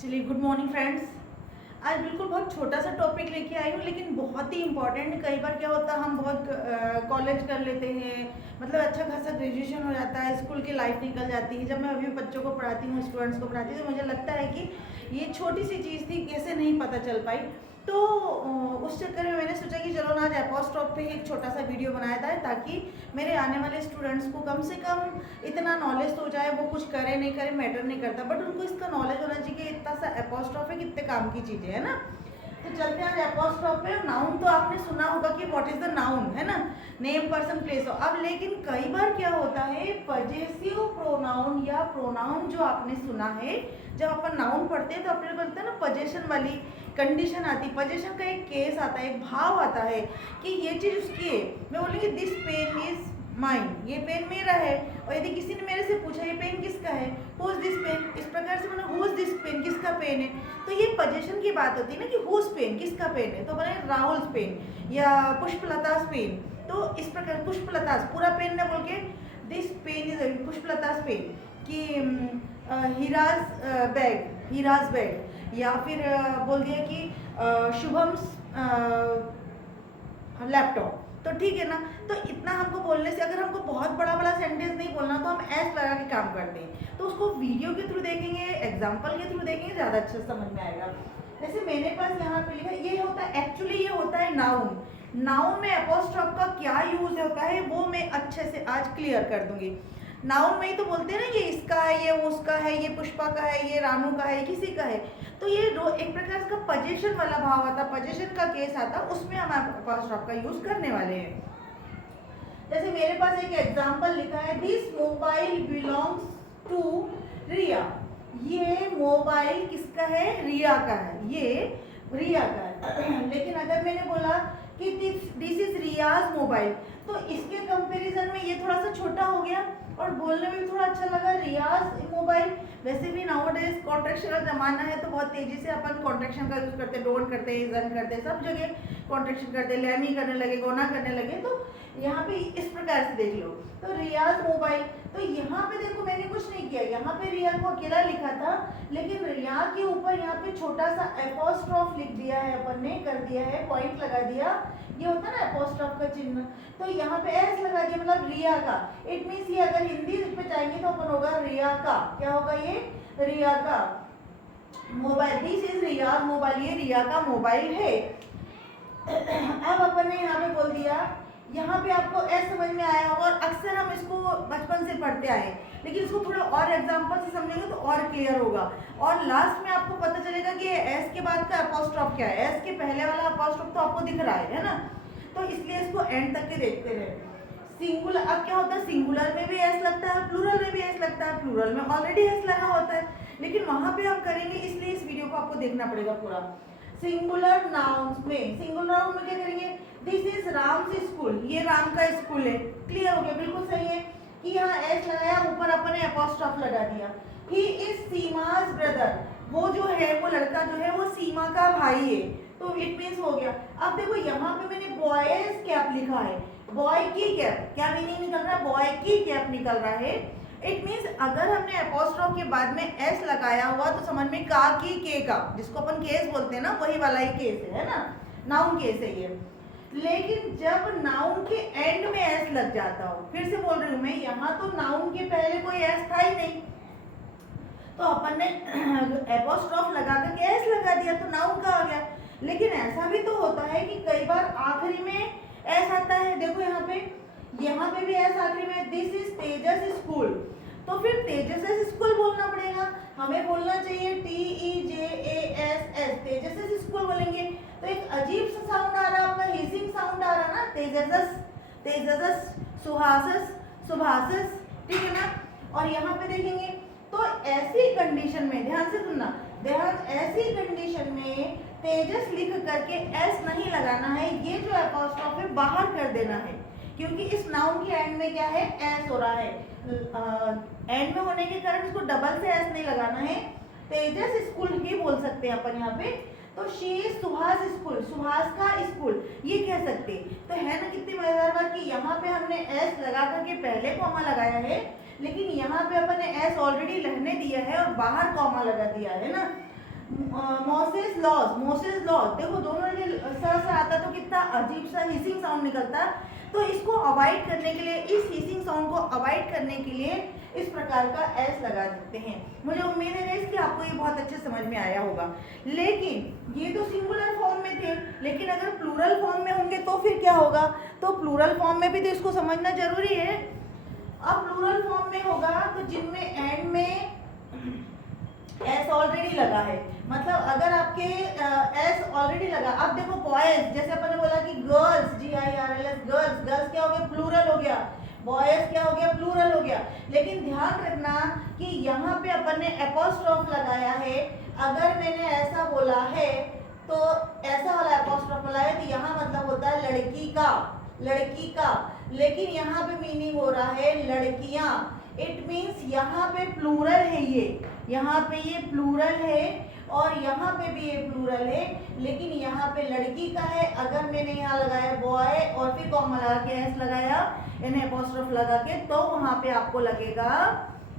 चलिए, good morning friends. आज बिल्कुल बहुत छोटा सा टॉपिक लेके आई हूँ, लेकिन बहुत ही इम्पॉर्टेंट। कई बार क्या होता है, हम बहुत कॉलेज कर लेते हैं, मतलब अच्छा खासा ग्रेजुएशन हो जाता है, स्कूल की लाइफ निकल जाती है। जब मैं अभी बच्चों को पढ़ाती हूँ, स्टूडेंट्स को पढ़ाती हूँ, तो मुझे लगता है कि ये छोटी सी चीज़ थी, कैसे नहीं पता चल पाई। तो उस चक्कर में मैंने सोचा कि चलो ना, आज एपोस्ट्रोफ पे एक छोटा सा वीडियो बनाया था, ताकि मेरे आने वाले स्टूडेंट्स को कम से कम इतना नॉलेज तो हो जाए। वो कुछ करे नहीं करे मैटर नहीं करता, बट उनको इसका नॉलेज होना चाहिए कि इतना सा एपोस्ट्रोफ है, कितने काम की चीज़ें है ना। तो चलते हैं आज एपोस्ट्रोफ पे। नाउन तो आपने सुना होगा कि व्हाट इज द नाउन, है ना, नेम पर्सन प्लेस। अब लेकिन कई बार क्या होता है, पजेसिव प्रोनाउन या प्रोनाउन जो आपने सुना है, जब अपन नाउन पढ़ते हैं तो अपने बोलते हैं ना, पजेशन वाली कंडीशन आती है। पजेशन का एक केस आता है, एक भाव आता है कि ये चीज़ उसकी है। मैं बोलूँगी दिस पेन इज माइन, ये पेन मेरा है। और यदि किसी ने मेरे से पूछा ये पेन किसका है, हु इज दिस पेन, इस प्रकार से मतलब हु इज दिस पेन, किसका पेन है। तो ये पजेशन की बात होती है ना, कि हुज पेन, किसका पेन है। तो बोले राहुल पेन या पुष्पलता's पेन। तो इस प्रकार पुष्पलता's पूरा पेन न बोल के दिस पेन इज पुष्पलता's पेन, कि हीराज बैग, हीराज बैग, या फिर बोल दिया कि शुभम लैपटॉप। तो ठीक है ना। तो इतना हमको बोलने से, अगर हमको बहुत बड़ा बड़ा सेंटेंस नहीं बोलना, तो हम एस लगा के काम करते हैं। तो उसको वीडियो के थ्रू देखेंगे, एग्जाम्पल के थ्रू देखेंगे, ज़्यादा अच्छा समझ में आएगा। जैसे मेरे पास यहाँ पे लिखा, ये होता है एक्चुअली, ये होता है नाउन। नाउन में एपोस्ट्रोफ का क्या यूज होता है, वो मैं अच्छे से आज क्लियर कर दूंगी। नाउन में ही तो बोलते हैं ना, ये इसका है, ये उसका है, ये पुष्पा का है, ये रानू का है, किसी का है। तो ये एक प्रकार का पजेशन वाला भाव आता, पजेशन का केस आता, उसमें हम एपोस्ट्रोफ का यूज करने वाले हैं। जैसे मेरे पास एक एग्जांपल लिखा है, दिस मोबाइल बिलोंग्स टू रिया। ये मोबाइल किसका है, रिया का है, ये रिया का है। लेकिन अगर मैंने बोला कि दिस इज रियाज मोबाइल, तो इसके कंपैरिजन में ये थोड़ा सा छोटा हो गया और बोलने में भी थोड़ा अच्छा लगा, रियाज मोबाइल। वैसे भी नाउअडेज कॉन्ट्रैक्शन का जमाना है, तो बहुत तेजी से अपन कॉन्ट्रैक्शन का यूज करते हैं, डोंट करते हैं, इजंट करते हैं, सब जगह कॉन्ट्रैक्शन करते हैं, लैमी करने लगे, गोना करने लगे। तो यहाँ पे इस प्रकार से देख लो, तो रियाज मोबाइल। तो यहाँ पे देखो, मैंने कुछ नहीं किया, यहाँ पे रिया को अकेला लिखा था, लेकिन रिया के ऊपर यहाँ पे छोटा सा एपोस्ट्रोफ लिख दिया है अपन ने, कर दिया है, पॉइंट लगा दिया। ये होता है ना एपोस्ट्रोफ का चिन्ह, तो यहाँ पे एस लगा दिया, मतलब रिया का। इट मीन्स ये अगर हिंदी पे चाहेंगे तो अपन होगा रिया का, क्या होगा ये, रिया का mobile. This is Riya mobile, ये रिया का मोबाइल है। अब अपन ने यहाँ पे बोल दिया, यहाँ पे आपको एस समझ में आया होगा, और अक्सर हम इसको बचपन से पढ़ते आए, लेकिन इसको थोड़ा और एग्जांपल से समझेंगे तो और क्लियर होगा। और लास्ट में आपको पता चलेगा कि एस के बाद का एपोस्ट्रोफ क्या है। एस के पहले वाला एपोस्ट्रोफ तो आपको दिख रहा है ना, तो इसलिए इसको एंड तक के देखते रहे। सिंगुलर, अब क्या होता है, सिंगुलर में भी एस लगता है, प्लूरल में भी एस लगता है। प्लूरल में ऑलरेडी एस लगा होता है, लेकिन वहां पे हम करेंगे, इसलिए इस वीडियो को आपको देखना पड़ेगा पूरा। सिंगुलर नाउन्स में, सिंगुलर नाउन में क्या करेंगे, दिस इज राम्स स्कूल, ये राम का स्कूल है। क्लियर हो गया, बिल्कुल सही है कि यहाँ एस लगाया, ऊपर अपन ने एपोस्ट्रोफ लगा दिया। ही इज सीमाज ब्रदर, वो जो है, वो लड़का जो है, वो सीमा का भाई है, तो इट मीन्स हो गया। अब देखो यहाँ पे मैंने बॉयज कैप लिखा है, बॉय की कैप, क्या मीनिंग निकल रहा है, बॉय की कैप निकल रहा है। इट मीन्स अगर हमने एपोस्ट्रोफ के बाद में एस लगाया हुआ, तो समझ में का की के का, जिसको अपन केस बोलते हैं ना, वही वाला ही केस है ना, नाउन केस है ये। लेकिन जब नाउन के एंड में एस लग जाता हो, फिर से बोल रही हूं मैं, यहाँ तो नाउन के पहले कोई एस था ही नहीं, तो अपन ने एपोस्ट्रोफ लगा करके एस लगा दिया, तो नाउन का आ गया। लेकिन ऐसा भी तो होता है कि कई बार आखिरी में एस आता है। देखो यहाँ पे भी एस आखिरी में, दिस इज तेजस स्कूल, तो फिर तेजस स्कूल बोलना पड़ेगा। हमें बोलना चाहिए TEJASS, तेजस स्कूल बोलेंगे। तो एक अजीब सा साउंड आ रहा है, आपका हिसिंग साउंड आ रहा ना, तेजस, तेजस, सुहासस, सुभासस, ठीक है ना। और यहाँ पे देखेंगे, तो ऐसी कंडीशन में ध्यान से सुनना, ध्यान, ऐसी कंडीशन में तेजस लिख करके एस नहीं लगाना है, ये जो एपोस्ट्रोफ है बाहर कर देना है, क्योंकि इस नाउन के एंड में क्या है, एस हो रहा है। एंड में होने के कारण इसको डबल से एस नहीं लगाना है, तेजस स्कूल ही बोल सकते हैं अपन यहाँ पे। तो she is Suhas school, Suhas का स्कूल, ये कह सकते। तो है ना कितनी मजेदार बात कि यहाँ पे हमने एस लगा करके पहले कॉमा लगाया है, लेकिन यहाँ पे अपन ने एस ऑलरेडी लगने दिया है और बाहर कॉमा लगा दिया है ना। मोसेस लॉज, देखो दोनों ने से आता तो कितना अजीब सा हिसिंग साउंड निकलता है। तो इसको अवॉइड करने के लिए, इस हिसिंग साउंड को अवॉइड करने के लिए इस प्रकार का एस लगा सकते हैं। मुझे उम्मीद है गाइस कि आपको ये बहुत अच्छे समझ में आया होगा। लेकिन ये तो सिंगुलर फॉर्म में थे, लेकिन अगर प्लूरल फॉर्म में होंगे तो फिर क्या होगा? तो प्लूरल फॉर्म में भी तो इसको समझना जरूरी है। अब प्लूरल फॉर्म में होगा तो जिनमें एंड में एस ऑलरेडी लगा है, मतलब अगर आपके एस ऑलरेडी लगा, अब देखो बॉयज, जैसे अपन ने बोला कि गर्ल्स, GIRLS गर्ल्स, गर्ल्स क्या हो गया? प्लूरल हो गया। बॉयज क्या हो गया? प्लूरल हो गया। लेकिन ध्यान रखना कि यहाँ पे अपन ने एपोस्ट्रोफ लगाया है। अगर मैंने ऐसा बोला है तो ऐसा वाला एपोस्ट्रोफ बोला है तो यहाँ मतलब होता है लड़की का, लड़की का। लेकिन यहाँ पे मीनिंग हो रहा है लड़कियां। इट मीन्स यहाँ पे प्लूरल है, ये यहाँ पे ये प्लूरल है और यहाँ पे भी ये प्लूरल है, लेकिन यहाँ पे लड़की का है। अगर मैंने यहाँ लगाया बॉय और फिर कॉमा लगा के एस लगाया, यानी एपोस्ट्रोफ लगा के, तो वहाँ पे आपको लगेगा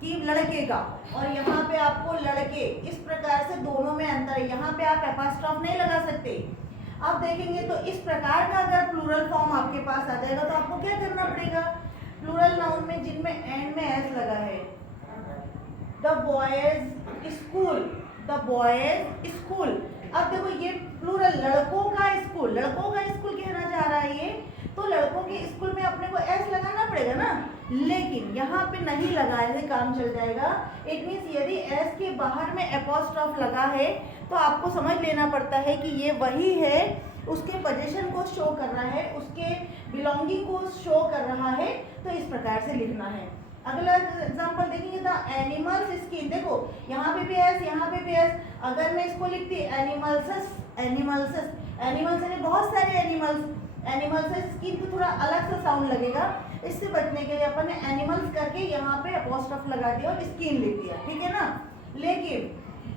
कि लड़के का, और यहाँ पे आपको लड़के। इस प्रकार से दोनों में अंतर है। यहाँ पे आप एपोस्ट्रोफ नहीं लगा सकते। अब देखेंगे तो इस प्रकार का अगर प्लूरल फॉर्म आपके पास आ जाएगा तो आपको क्या करना पड़ेगा? प्लूरल नाउन में जिनमें एंड में एस लगा है, the boys school, the boys school. अब देखो ये प्लूरल, लड़कों का स्कूल, लड़कों का स्कूल कहना चाह रहा है ये, तो लड़कों के स्कूल में अपने को एस लगाना पड़ेगा ना, लेकिन यहाँ पे नहीं लगाए से काम चल जाएगा। इट मीन्स यदि एस के बाहर में एपोस्ट्रोफ लगा है तो आपको समझ लेना पड़ता है कि ये वही है, उसके पोजीशन को शो कर रहा है, उसके बिलोंगिंग को शो कर रहा है, तो इस प्रकार से लिखना है। अगला एग्जांपल देखेंगे द एनिमल्स स्किन। देखो यहाँ पे भी एस, यहाँ पे भी एस। अगर मैं इसको लिखती एनिमल्स, एनिमल्स, एनिमल्स यानी बहुत सारे एनिमल्स, एनिमल्स स्किन तो थोड़ा अलग सा साउंड लगेगा। इससे बचने के लिए अपन ने एनिमल्स करके यहाँ पे एपोस्ट्रोफ लगा दिया और स्किन लिख दिया, ठीक है ना। लेकिन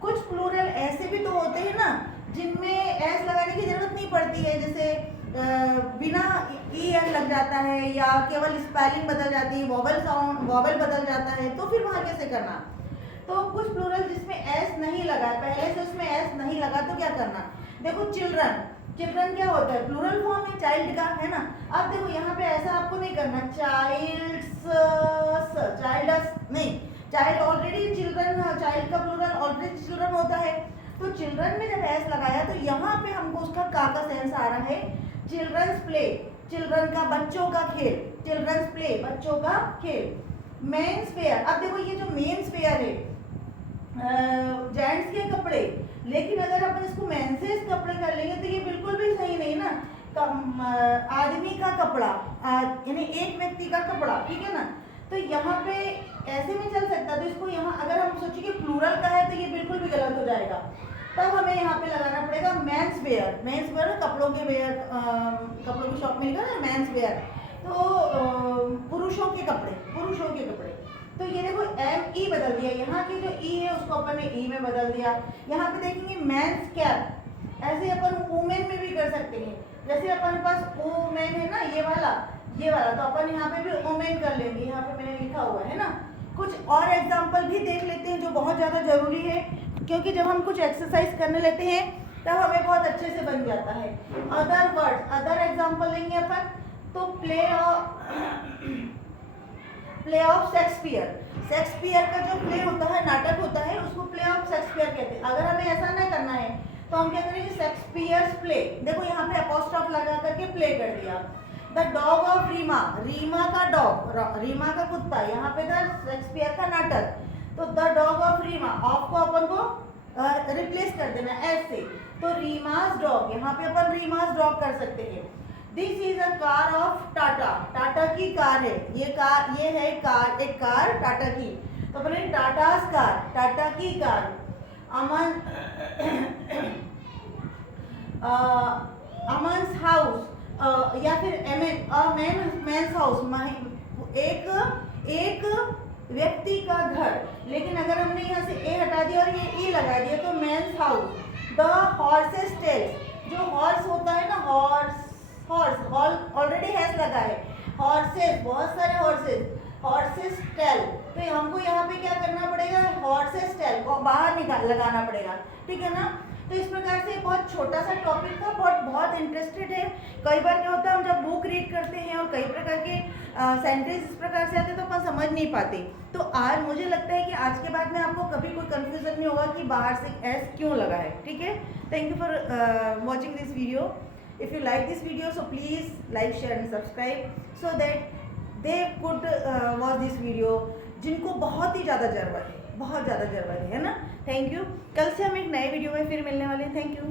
कुछ प्लूरल ऐसे भी तो होते हैं ना जिनमें एस लगाने की जरूरत नहीं पड़ती है, जैसे बिना EN लग जाता है या केवल स्पेलिंग बदल जाती है, वॉवल साउंड, वॉवल बदल जाता है, तो फिर वहाँ कैसे करना? तो कुछ प्लूरल जिसमें एस नहीं लगा, पहले से उसमें एस नहीं लगा, तो क्या करना? देखो चिल्ड्रन, चिल्ड्रन क्या होता है? प्लूरल फॉर्म है चाइल्ड का, है ना। अब देखो यहाँ पे ऐसा आपको नहीं करना चाइल्ड्स, चाइल्ड्स नहीं, चाइल्ड ऑलरेडी चिल्ड्रन, चाइल्ड का प्लूरल ऑलरेडी चिल्ड्रन होता है। तो चिल्ड्रन में जब एस लगाया तो यहाँ पे हमको उसका का सेंस आ रहा है। चिल्ड्रंस प्ले, चिल्ड्रन का बच्चों का खेल, चिल्ड्रंस प्ले बच्चों का खेल। मेंस वेयर, अब देखो ये जो मेंस वेयर है जेंट्स के कपड़े, लेकिन अगर अपन इसको मेंसेस कपड़े कर लेंगे तो ये बिल्कुल भी सही नहीं ना। आदमी का कपड़ा, यानी एक व्यक्ति का कपड़ा, ठीक है ना। तो यहाँ पे ऐसे में चल सकता, तो इसको यहाँ अगर हम सोचे कि प्लूरल का है तो ये बिल्कुल भी गलत हो जाएगा। तब हमें यहाँ पे लगाना पड़ेगा मेंस वेयर। मेंस वेयर कपड़ों के वेयर, कपड़ों की शॉप में लिखा है मेंस वेयर, तो पुरुषों के कपड़े, पुरुषों के कपड़े। तो ये देखो ME बदल दिया, यहाँ की जो E है उसको अपन ने E में बदल दिया। यहाँ पे देखेंगे मेंस कैप, ऐसे अपन वुमेन में भी कर सकते हैं। जैसे अपन के पास वुमेन है ना, ये वाला, ये वाला, तो अपन यहाँ पे भी वुमेन कर लेंगे, यहाँ पे मैंने लिखा हुआ है ना। कुछ और एग्जाम्पल भी देख लेते हैं जो बहुत ज़्यादा जरूरी है, क्योंकि जब हम कुछ एक्सरसाइज करने लेते हैं तब हमें बहुत अच्छे से बन जाता है। अदर वर्ड, अदर एग्जाम्पल लेंगे अपन, तो प्ले ऑफ शेक्सपियर। शेक्सपियर का जो प्ले होता है, नाटक होता है, उसको प्ले ऑफ शेक्सपियर कहते हैं। अगर हमें ऐसा नहीं करना है तो हम क्या करेंगे? Shakespeare's play. देखो यहाँ पे एपोस्ट्रोफ लगा करके प्ले कर दिया। The dog of Reema, Reema का डॉग, रीमा का कुत्ता, यहाँ पे था शेक्सपियर का नाटक, तो the dog of Reema, of को अपन को रिप्लेस कर देना एस से, तो रीमास डॉग, यहाँ पे अपन रीमास डॉग कर सकते हैं। This is a car of Tata, Tata की कार है, ये कार, ये है कार, एक कार टाटा की, तो अपने टाटास कार, टाटा की कार। अमन्स हाउस, या फिर मेंस हाउस, एक व्यक्ति का घर, लेकिन अगर हमने यहाँ से ए हटा दिया और ये ई लगा दिया तो men's house. The horse's tail, जो हॉर्स होता है ना, हॉर्स ऑलरेडी हैस लगा है, हॉर्सेस बहुत सारे हॉर्सेस, हॉर्सेस टेल, तो हमको यहाँ पे क्या करना पड़ेगा, हॉट से स्टेल को बाहर लगाना पड़ेगा, ठीक है ना। तो इस प्रकार से बहुत छोटा सा टॉपिक था, बहुत इंटरेस्टेड है। कई बार क्या होता है, हम जब बुक रीड करते हैं और कई प्रकार के सेंटेंस इस प्रकार से आते हैं तो अपन समझ नहीं पाते। तो आज मुझे लगता है कि आज के बाद में आपको कभी कोई कंफ्यूजन नहीं होगा कि बाहर से एस क्यों लगा है, ठीक है। Thank you for watching this video. If you like this video so please like share and subscribe so that they could watch this video, जिनको बहुत ही ज़्यादा ज़रूरत है, बहुत ज़्यादा ज़रूरत है ना। Thank you. कल से हम एक नए वीडियो में फिर मिलने वाले हैं। Thank you.